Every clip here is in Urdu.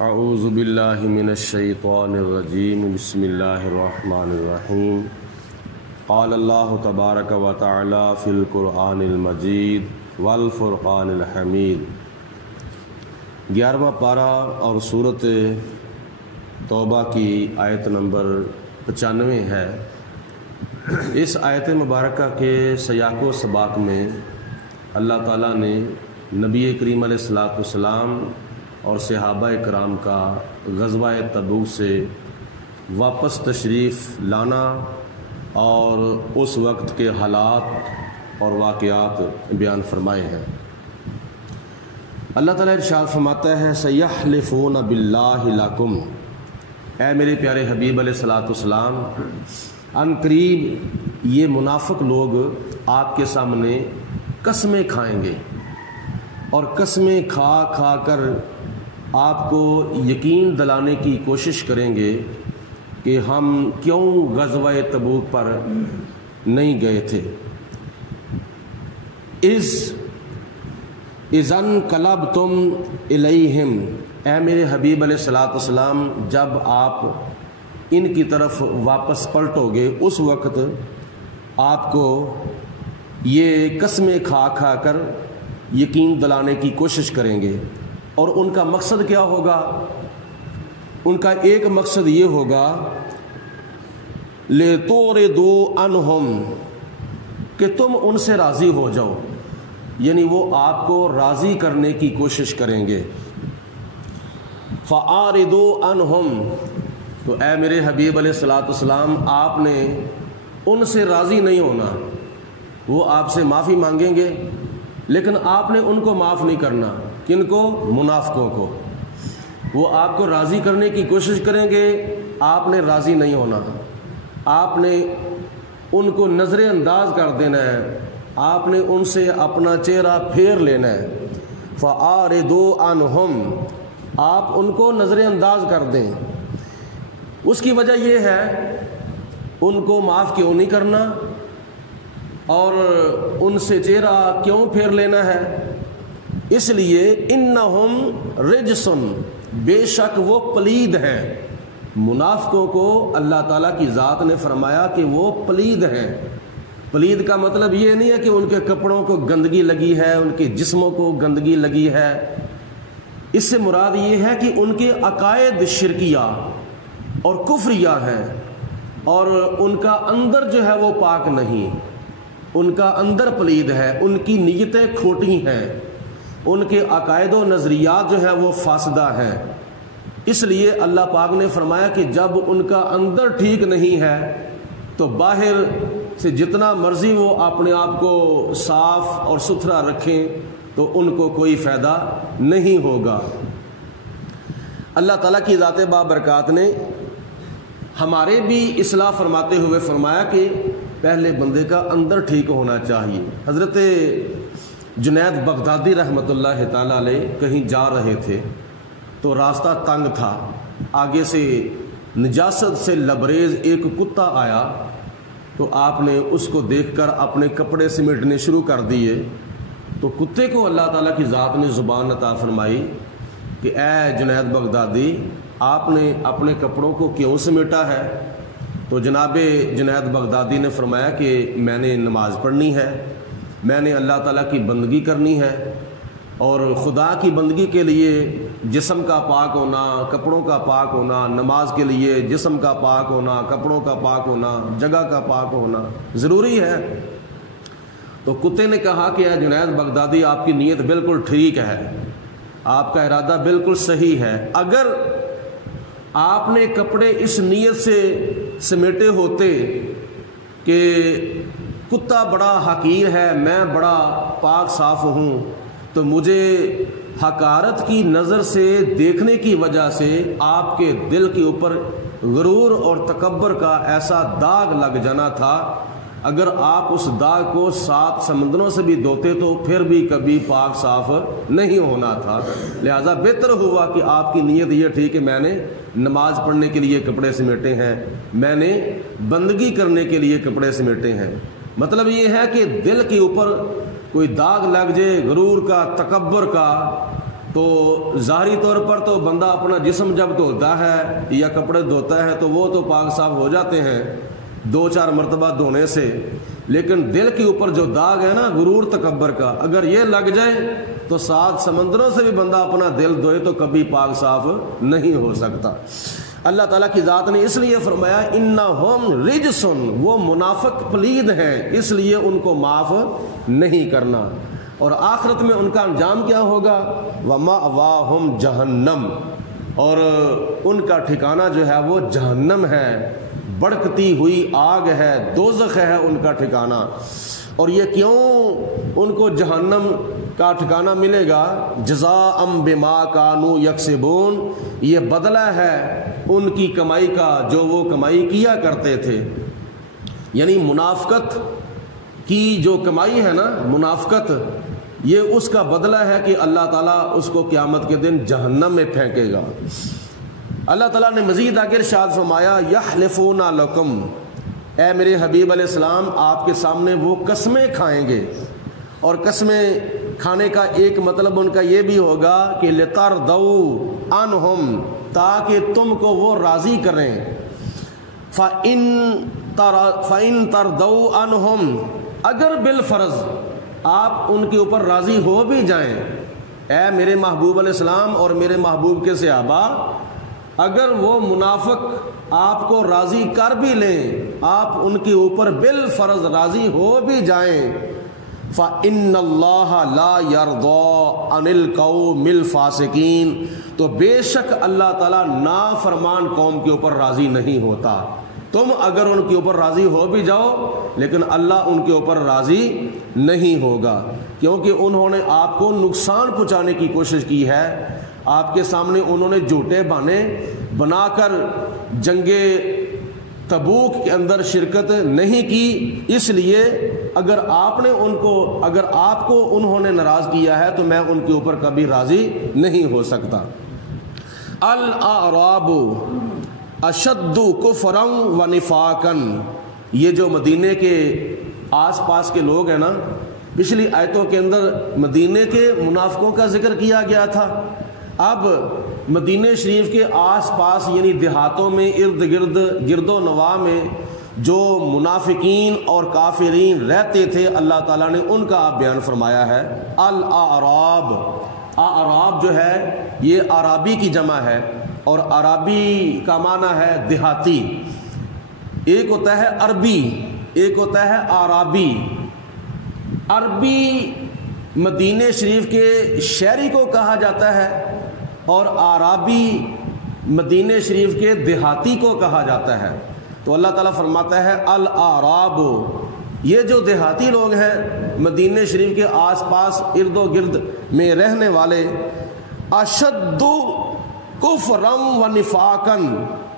اعوذ باللہ من الشیطان الرجیم بسم اللہ الرحمن الرحیم قال اللہ تبارک و تعالی فی القرآن المجید والفرقان الحمید۔ 11واں پارہ اور سورۃ توبہ کی آیت نمبر 95 ہے۔ اس آیت مبارکہ کے سیاق و سباق میں اللہ تعالیٰ نے نبی کریم علیہ الصلوۃ والسلام اور صحابہ کرام کا غزوہ تبوک سے واپس تشریف لانا اور اس وقت کے حالات اور واقعات بیان فرمائے ہیں۔ اللہ تعالیٰ ارشاد فرماتا ہے سیحلفون باللہ لکم، اے میرے پیارے حبیب علیہ الصلوۃ والسلام، ان قریب یہ منافق لوگ آپ کے سامنے قسمیں کھائیں گے اور قسمیں کھا کھا کر آپ کو یقین دلانے کی کوشش کریں گے کہ ہم کیوں غزوہ تبوک پر نہیں گئے تھے۔ اذ انقلبتم الیہم، اے میرے حبیب علیہ الصلوۃ والسلام، جب آپ ان کی طرف واپس پلٹو گے اس وقت آپ کو یہ قسمیں کھا کھا کر یقین دلانے کی کوشش کریں گے، اور ان کا مقصد کیا ہوگا؟ ان کا ایک مقصد یہ ہوگا لِتُعْرِضُوا عَنْهُمْ، کہ تم ان سے راضی ہو جاؤ، یعنی وہ آپ کو راضی کرنے کی کوشش کریں گے۔ فَأَعْرِضُوا عَنْهُمْ، تو اے میرے حبیب علیہ الصلوۃ والسلام، آپ نے ان سے راضی نہیں ہونا۔ وہ آپ سے معافی مانگیں گے لیکن آپ نے ان کو معاف نہیں کرنا۔ کن کو؟ منافقوں کو۔ وہ آپ کو راضی کرنے کی کوشش کریں گے، آپ نے راضی نہیں ہونا، آپ نے ان کو نظر انداز کر دینا ہے، آپ نے ان سے اپنا چہرہ پھیر لینا ہے۔ فَأَعْرِضُوا عَنْهُمْ، آپ ان کو نظر انداز کر دیں۔ اس کی وجہ یہ ہے ان کو معاف کیوں نہیں کرنا اور ان سے چہرہ کیوں پھیر لینا ہے؟ اس لیے انہم رجسن، بے شک وہ پلید ہیں۔ منافقوں کو اللہ تعالیٰ کی ذات نے فرمایا کہ وہ پلید ہیں۔ پلید کا مطلب یہ نہیں ہے کہ ان کے کپڑوں کو گندگی لگی ہے، ان کے جسموں کو گندگی لگی ہے۔ اس سے مراد یہ ہے کہ ان کے عقائد شرکیہ اور کفریہ ہیں، اور ان کا اندر جو ہے وہ پاک نہیں، ان کا اندر پلید ہے، ان کی نیتیں کھوٹی ہیں، ان کے عقائد و نظریات جو ہے وہ فاسدہ ہیں۔ اس لیے اللہ پاک نے فرمایا کہ جب ان کا اندر ٹھیک نہیں ہے تو باہر سے جتنا مرضی وہ اپنے آپ کو صاف اور ستھرا رکھیں تو ان کو کوئی فائدہ نہیں ہوگا۔ اللہ تعالیٰ کی ذات بابرکات نے ہمارے بھی اصلاح فرماتے ہوئے فرمایا کہ پہلے بندے کا اندر ٹھیک ہونا چاہیے۔ حضرت جنید بغدادی رحمۃ اللہ تعالیٰ علیہ کہیں جا رہے تھے تو راستہ تنگ تھا، آگے سے نجاست سے لبریز ایک کتا آیا تو آپ نے اس کو دیکھ کر اپنے کپڑے سمیٹنے شروع کر دیے، تو کتے کو اللہ تعالیٰ کی ذات نے زبان عطا فرمائی کہ اے جنید بغدادی، آپ نے اپنے کپڑوں کو کیوں سمیٹا ہے؟ تو جناب جنید بغدادی نے فرمایا کہ میں نے نماز پڑھنی ہے، میں نے اللہ تعالیٰ کی بندگی کرنی ہے، اور خدا کی بندگی کے لیے جسم کا پاک ہونا، کپڑوں کا پاک ہونا، نماز کے لیے جسم کا پاک ہونا، کپڑوں کا پاک ہونا، جگہ کا پاک ہونا ضروری ہے۔ تو کتے نے کہا کہ اے جنید بغدادی، آپ کی نیت بالکل ٹھیک ہے، آپ کا ارادہ بالکل صحیح ہے، اگر آپ نے کپڑے اس نیت سے سمیٹے ہوتے کہ کتا بڑا حقیر ہے، میں بڑا پاک صاف ہوں، تو مجھے حقارت کی نظر سے دیکھنے کی وجہ سے آپ کے دل کے اوپر غرور اور تکبر کا ایسا داغ لگ جانا تھا، اگر آپ اس داغ کو 7 سمندروں سے بھی دھوتے تو پھر بھی کبھی پاک صاف نہیں ہونا تھا۔ لہذا بہتر ہوا کہ آپ کی نیت یہ تھی کہ میں نے نماز پڑھنے کے لیے کپڑے سمیٹے ہیں، میں نے بندگی کرنے کے لیے کپڑے سمیٹے ہیں۔ مطلب یہ ہے کہ دل کے اوپر کوئی داغ لگ جائے غرور کا، تکبر کا، تو ظاہری طور پر تو بندہ اپنا جسم جب دھوتا ہے یا کپڑے دھوتا ہے تو وہ تو پاک صاف ہو جاتے ہیں 2-4 مرتبہ دھونے سے، لیکن دل کے اوپر جو داغ ہے نا غرور تکبر کا، اگر یہ لگ جائے تو 7 سمندروں سے بھی بندہ اپنا دل دھوئے تو کبھی پاک صاف نہیں ہو سکتا۔ اللہ تعالیٰ کی ذات نے اس لیے فرمایا انہم رجسن، وہ منافق پلید ہیں، اس لیے ان کو معاف نہیں کرنا۔ اور آخرت میں ان کا انجام کیا ہوگا؟ وَمَأْوَاهُمْ جَهَنَّمْ، اور ان کا ٹھکانہ جو ہے وہ جہنم ہے، بڑکتی ہوئی آگ ہے، دوزخ ہے ان کا ٹھکانہ۔ اور یہ کیوں ان کو جہنم کا ٹھکانہ ملے گا؟ جزاء بما کانوا یکسبون، یہ بدلہ ہے ان کی کمائی کا جو وہ کمائی کیا کرتے تھے۔ یعنی منافقت کی جو کمائی ہے نا، منافقت، یہ اس کا بدلہ ہے کہ اللہ تعالیٰ اس کو قیامت کے دن جہنم میں پھینکے گا۔ اللہ تعالیٰ نے مزید آگے ارشاد فرمایا یحلفون لکم، اے میرے حبیب علیہ السلام آپ کے سامنے وہ قسمیں کھائیں گے، اور قسمیں کھانے کا ایک مطلب ان کا یہ بھی ہوگا کہ لترضوا عنہم، تاکہ تم کو وہ راضی کریں۔ فَإِن تَرْضَوْا عَنْهُمْ، اگر بالفرض آپ ان کے اوپر راضی ہو بھی جائیں، اے میرے محبوب علیہ السلام اور میرے محبوب کے صحابہ، اگر وہ منافق آپ کو راضی کر بھی لیں، آپ ان کے اوپر بالفرض راضی ہو بھی جائیں، فَإِنَّ اللَّهَ لَا يَرْضَىٰ عَنِ الْقَوْمِ الْفَاسِقِينَ، تو بے شک اللہ تعالیٰ نافرمان قوم کے اوپر راضی نہیں ہوتا۔ تم اگر ان کے اوپر راضی ہو بھی جاؤ لیکن اللہ ان کے اوپر راضی نہیں ہوگا، کیونکہ انہوں نے آپ کو نقصان پہنچانے کی کوشش کی ہے۔ آپ کے سامنے انہوں نے جھوٹے بہانے بنا کر جنگ تبوک کے اندر شرکت نہیں کی، اس لیے اگر آپ کو انہوں نے ناراض کیا ہے تو میں ان کے اوپر کبھی راضی نہیں ہو سکتا۔ الاعراب اشد کفرا و نفاقا، یہ جو مدینے کے آس پاس کے لوگ ہیں نا، پچھلی آیتوں کے اندر مدینے کے منافقوں کا ذکر کیا گیا تھا، اب مدینہ شریف کے آس پاس یعنی دیہاتوں میں ارد گرد و نواح میں جو منافقین اور کافرین رہتے تھے، اللہ تعالیٰ نے ان کا بیان فرمایا ہے۔ الاعراب، اعراب جو ہے یہ عرابی کی جمع ہے، اور عربی کا معنی ہے دیہاتی، ایک ہوتا ہے عربی ایک ہوتا ہے عرابی۔ عربی مدینہ شریف کے شہری کو کہا جاتا ہے اور عرابی مدینہ شریف کے دیہاتی کو کہا جاتا ہے۔ تو اللہ تعالیٰ فرماتا ہے الاعراب، یہ جو دیہاتی لوگ ہیں مدینہ شریف کے آس پاس ارد و گرد میں رہنے والے، اشد کفرا و نفاقا،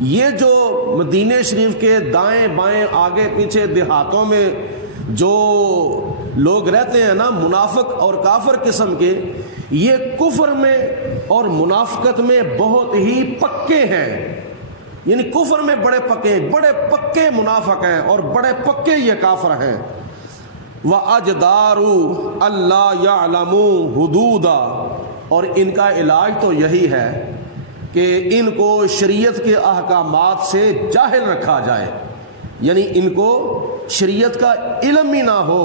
یہ جو مدینہ شریف کے دائیں بائیں آگے پیچھے دیہاتوں میں جو لوگ رہتے ہیں نا، منافق اور کافر قسم کے، یہ کفر میں اور منافقت میں بہت ہی پکے ہیں، یعنی کفر میں بڑے پکے منافق ہیں اور بڑے پکے یہ کافر ہیں۔ وَأَجْدَارُ أَلَّا يَعْلَمُوا حُدُودًا، اور ان کا علاج تو یہی ہے کہ ان کو شریعت کے احکامات سے جاہل رکھا جائے، یعنی ان کو شریعت کا علم ہی نہ ہو،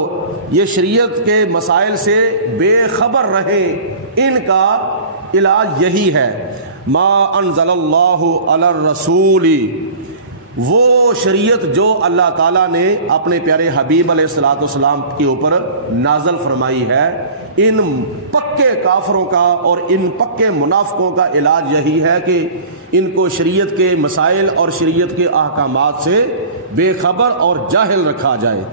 یہ شریعت کے مسائل سے بے خبر رہیں، ان کا علاج یہی ہے۔ ما انزل اللہ علی الرسول، وہ شریعت جو اللہ تعالیٰ نے اپنے پیارے حبیب علیہ الصلوۃ والسلام کے اوپر نازل فرمائی ہے، ان پکے کافروں کا اور ان پکے منافقوں کا علاج یہی ہے کہ ان کو شریعت کے مسائل اور شریعت کے احکامات سے بے خبر اور جاہل رکھا جائے۔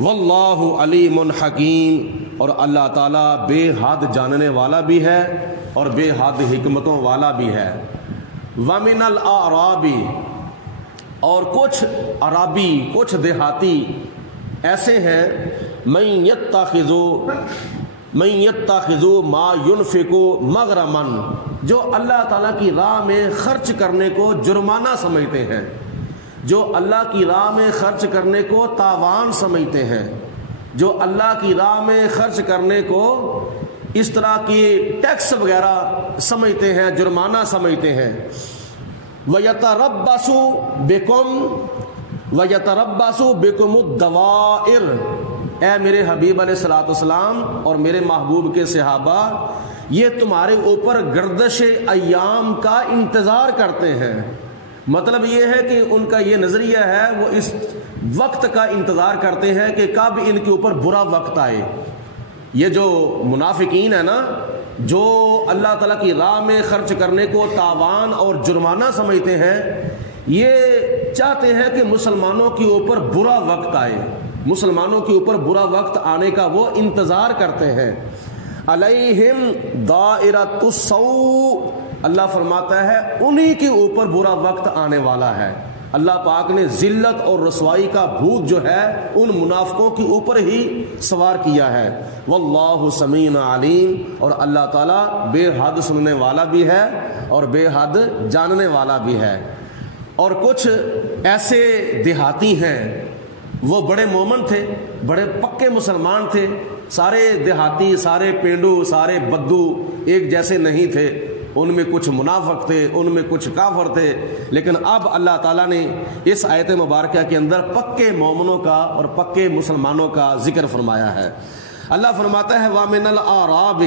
واللہ علیم حکیم، اور اللہ تعالیٰ بے حد جاننے والا بھی ہے اور بے حد حکمتوں والا بھی ہے۔ ومن الاعراب، اور کچھ عرابی کچھ دیہاتی ایسے ہیں، من یتخذ ما ينفق مغرما، جو اللہ تعالیٰ کی راہ میں خرچ کرنے کو جرمانہ سمجھتے ہیں، جو اللہ کی راہ میں خرچ کرنے کو تاوان سمجھتے ہیں، جو اللہ کی راہ میں خرچ کرنے کو اس طرح کی ٹیکس وغیرہ سمجھتے ہیں، جرمانہ سمجھتے ہیں۔ وَيَتَرَبَّصُ بِكُمْ الدَّوَائِرَ، اے میرے حبیب علیہ الصلوۃ والسلام اور میرے محبوب کے صحابہ، یہ تمہارے اوپر گردش ایام کا انتظار کرتے ہیں۔ مطلب یہ ہے کہ ان کا یہ نظریہ ہے، وہ اس وقت کا انتظار کرتے ہیں کہ کب ان کے اوپر برا وقت آئے۔ یہ جو منافقین ہے نا، جو اللہ تعالیٰ کی راہ میں خرچ کرنے کو تاوان اور جرمانہ سمجھتے ہیں، یہ چاہتے ہیں کہ مسلمانوں کے اوپر برا وقت آئے، مسلمانوں کے اوپر برا وقت آنے کا وہ انتظار کرتے ہیں۔ علیہم دائرۃ السوء، اللہ فرماتا ہے انہی کے اوپر برا وقت آنے والا ہے۔ اللہ پاک نے ذلت اور رسوائی کا بھوت جو ہے ان منافقوں کے اوپر ہی سوار کیا ہے۔ واللہ سمیع علیم، اور اللہ تعالیٰ بے حد سننے والا بھی ہے اور بے حد جاننے والا بھی ہے۔ اور کچھ ایسے دیہاتی ہیں، وہ بڑے مومن تھے، بڑے پکے مسلمان تھے، سارے دیہاتی، سارے پینڈو، سارے بدو ایک جیسے نہیں تھے، ان میں کچھ منافق تھے، ان میں کچھ کافر تھے، لیکن اب اللہ تعالیٰ نے اس آیت مبارکہ کے اندر پکے مومنوں کا اور پکے مسلمانوں کا ذکر فرمایا ہے۔ اللہ فرماتا ہے وَمِنَ الْأَعْرَابِ،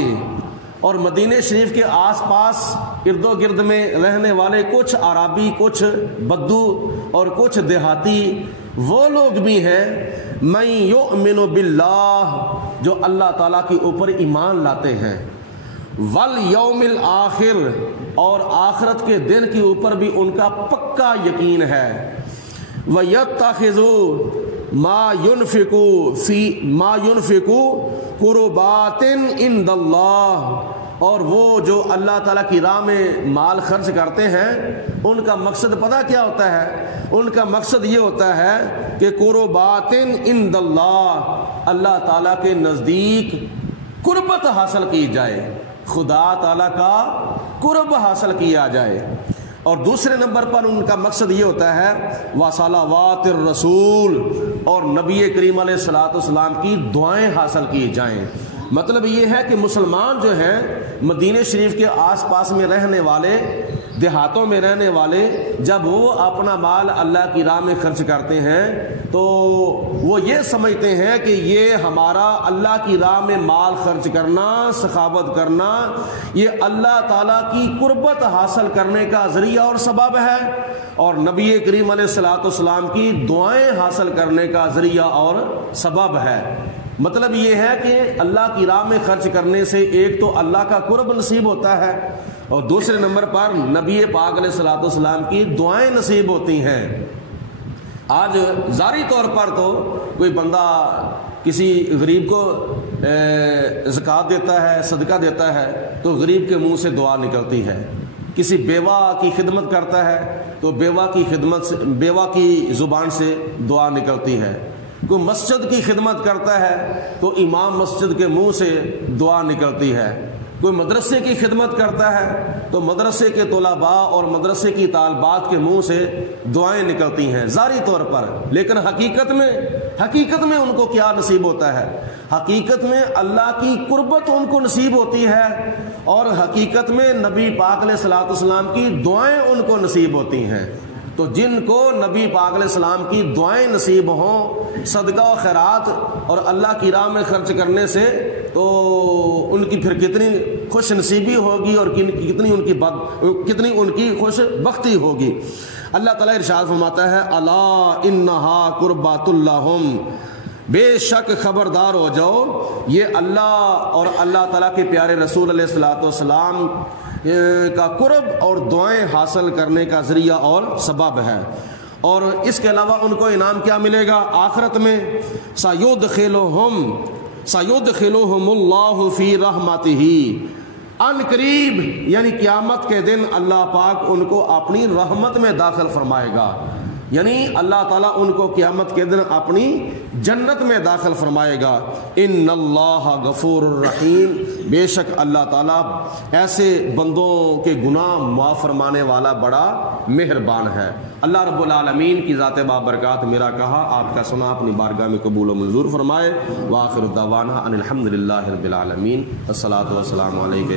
اور مدینہ شریف کے آس پاس ارد و گرد میں رہنے والے کچھ عرابی، کچھ بدو اور کچھ دیہاتی وہ لوگ بھی ہیں مَن يُؤْمِنُ بِاللَّهِ، جو اللہ تعالیٰ کے اوپر ایمان لاتے ہیں، وَالْيَوْمِ الْآخِرِ، اور آخرت کے دن کے اوپر بھی ان کا پکا یقین ہے، وَيَتَّخِذُوا مَا يُنْفِقُوا قُرُبَاتٍ عِندَ اللَّهِ، اور وہ جو اللہ تعالیٰ کی راہ میں مال خرچ کرتے ہیں، ان کا مقصد پتہ کیا ہوتا ہے؟ ان کا مقصد یہ ہوتا ہے کہ قربات عند اللہ، اللہ تعالیٰ کے نزدیک قربت حاصل کی جائے، خدا تعالیٰ کا قرب حاصل کیا جائے۔ اور دوسرے نمبر پر ان کا مقصد یہ ہوتا ہے وصلوات الرسول، اور نبی کریم علیہ الصلوۃ والسلام کی دعائیں حاصل کی جائیں۔ مطلب یہ ہے کہ مسلمان جو ہیں مدینہ شریف کے آس پاس میں رہنے والے، دیہاتوں میں رہنے والے، جب وہ اپنا مال اللہ کی راہ میں خرچ کرتے ہیں تو وہ یہ سمجھتے ہیں کہ یہ ہمارا اللہ کی راہ میں مال خرچ کرنا، سخاوت کرنا، یہ اللہ تعالیٰ کی قربت حاصل کرنے کا ذریعہ اور سبب ہے، اور نبی کریم علیہ الصلوۃ والسلام کی دعائیں حاصل کرنے کا ذریعہ اور سبب ہے۔ مطلب یہ ہے کہ اللہ کی راہ میں خرچ کرنے سے ایک تو اللہ کا قرب نصیب ہوتا ہے، اور دوسرے نمبر پر نبی پاک علیہ الصلوۃ والسلام کی دعائیں نصیب ہوتی ہیں۔ آج ظاہری طور پر تو کوئی بندہ کسی غریب کو زکوٰۃ دیتا ہے، صدقہ دیتا ہے، تو غریب کے منہ سے دعا نکلتی ہے۔ کسی بیوہ کی خدمت کرتا ہے تو بیوہ کی زبان سے دعا نکلتی ہے۔ کوئی مسجد کی خدمت کرتا ہے تو امام مسجد کے منہ سے دعا نکلتی ہے۔ کوئی مدرسے کی خدمت کرتا ہے تو مدرسے کے طلباء اور مدرسے کی طالبات کے منہ سے دعائیں نکلتی ہیں ظاہری طور پر، لیکن حقیقت میں ان کو کیا نصیب ہوتا ہے؟ حقیقت میں اللہ کی قربت ان کو نصیب ہوتی ہے، اور حقیقت میں نبی پاک علیہ الصلوۃ والسلام کی دعائیں ان کو نصیب ہوتی ہیں۔ تو جن کو نبی پاک علیہ السلام کی دعائیں نصیب ہوں، صدقہ و خیرات اور اللہ کی راہ میں خرچ کرنے سے، تو ان کی پھر کتنی خوش نصیبی ہوگی اور کتنی ان کی خوش بختی ہوگی۔ اللہ تعالیٰ ارشاد فرماتا ہے الا انہا قربات اللہم، بے شک خبردار ہو جاؤ، یہ اللہ اور اللہ تعالیٰ کے پیارے رسول علیہ الصلوۃ والسلام کا قرب اور دعائیں حاصل کرنے کا ذریعہ اور سبب ہے۔ اور اس کے علاوہ ان کو انعام کیا ملے گا آخرت میں؟ سیدخلہم اللہ فی رحمتہ، ان قریب یعنی قیامت کے دن اللہ پاک ان کو اپنی رحمت میں داخل فرمائے گا۔ یعنی اللہ تعالیٰ ان کو قیامت کے دن اپنی جنت میں داخل فرمائے گا۔ ان اللہ غفور الرحیم، بے شک اللہ تعالیٰ ایسے بندوں کے گناہ معاف فرمانے والا بڑا مہربان ہے۔ اللہ رب العالمین کی ذات بابرکات میرا کہا آپ کا سنا اپنی بارگاہ میں قبول و منظور فرمائے۔ وآخر دعوانا ان الحمد للہ رب العالمین۔ الصلاۃ والسلام علیکم۔